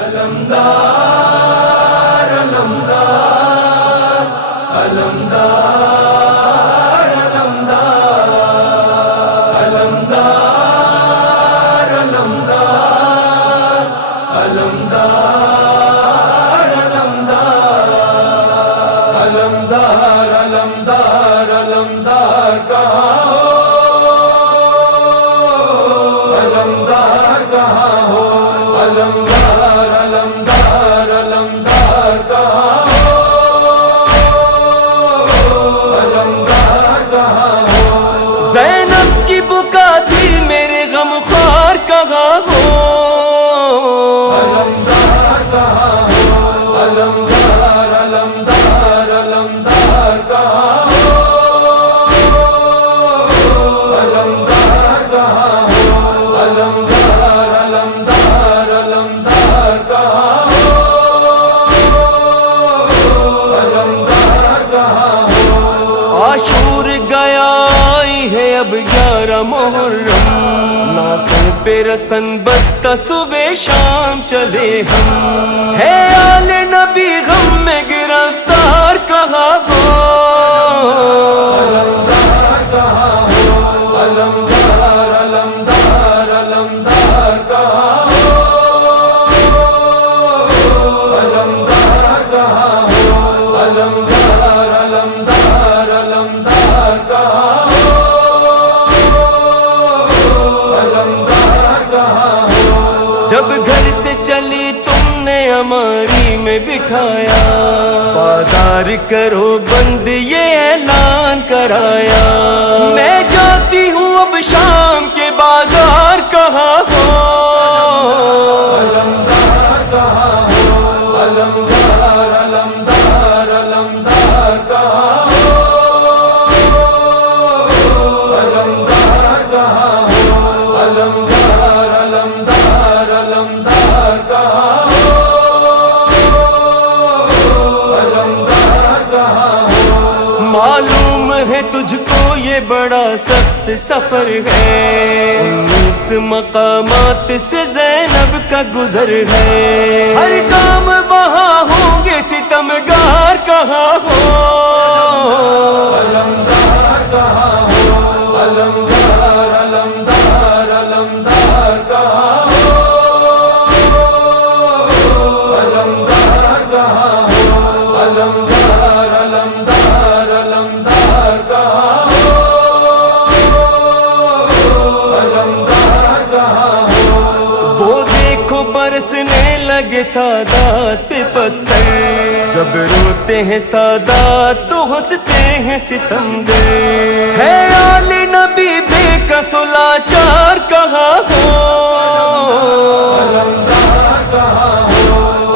علمدار علمدار علمدار علمدار علمدار علمدار علمدار علمدار علمدار کہاں ہو علمدار کہاں ہو علمدار علمدار علمدار کہاں ہو علمدار کہاں ہو زینب کی بکا تھی میرے غم خوار کہاں ہو علمدار کہاں ہو علمدار علمدار علمدار کہاں ہو علمدار کہاں ہو علمدار علمدار علمدار کہاں ہو علمدار کہاں ہو عاشور گیا آئی ہے اب 11 محرم ناکوں پہ رسن بستہ صبح شام چلے ہم ہے آل نبی غم میں گرفتار کہاں ہو علمدار کہاں ہو علمدار علمدار علمدار کہاں ہو علمدار کہاں ہو علمدار علمدار علمدار کہاں ہو علمدار کہاں ہو جب گھر سے چلی تم نے ہماری میں بٹھایا بازار کرو بند یہ اعلان کرایا میں جاتی ہوں اب شام کے بازار کہاں ہو علمدار کہاں ہو علمدار علمدار علمدار کہاں ہو علمدار کہاں ہو علمدار علمدار علمدار کہاں ہو علمدار کہاں ہو معلوم ہے تجھ کو یہ بڑا سخت سفر ہے 19 مقامات سے زینب کا گزر ہے ہر کام وہاں ہوں گے ستمگار کہاں ہو علمدار کہاں ہو علمدار علمدار علمدار کہاں ہو علمدار کہاں ہو علمدار علمدار علمدار کہاں ہو علمدار کہاں ہو وہ دیکھو برسنے لگے سادات پہ پتھر جب روتے ہیں سادات تو ہنستے ہیں ستمگر ہے آل نبی بے کس و لاچار کہاں ہو علمدار کہاں ہو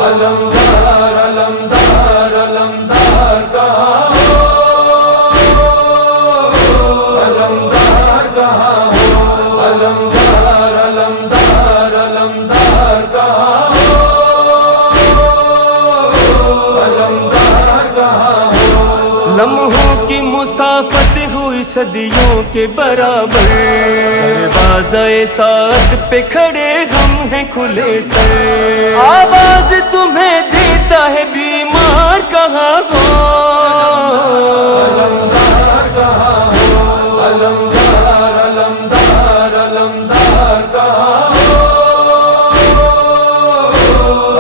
علمدار علمدار علمدار کہاں ہو علمدار کہاں ہو علمدار علمدار علمدار کہاں ہو علمدار کہاں ہو لمحوں کی مسافت ہوئی صدیوں کے برابر دروازہ ساتھ پہ کھڑے ہم ہیں کھلے سر آواز تمہیں دیتا ہے بیمار کہاں ہو علمدار کہاں ہو علمدار علمدار علمدار کہاں ہو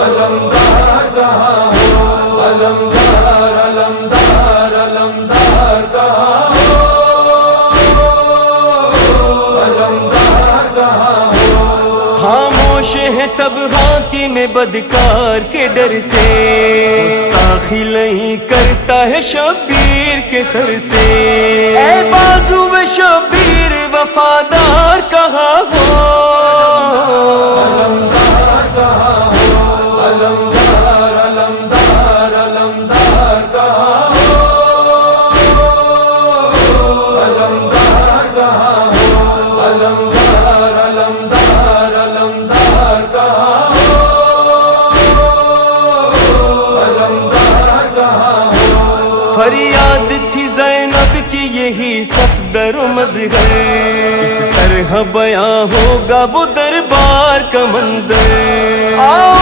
علمدار کہاں ہو علمدار علمدار علمدار کہاں ہو علمدار کہاں ہو خاموش ہے سب حاکم بدکار کے ڈر سے گستاخی نہیں کرتا ہے شبیر کے سر سے اے بازو میں شبیر وفادار کہاں ہو علمدار کہاں ہو علمدار علمدار علمدار کہاں ہو علمدار کہاں ہو علمدار علمدار علمدار کہاں ہو علمدار کہاں ہو فریاد تھی زینب کی یہی صفدر و مظہر اس طرح بیاں ہوگا وہ دربار کا منظر آؤ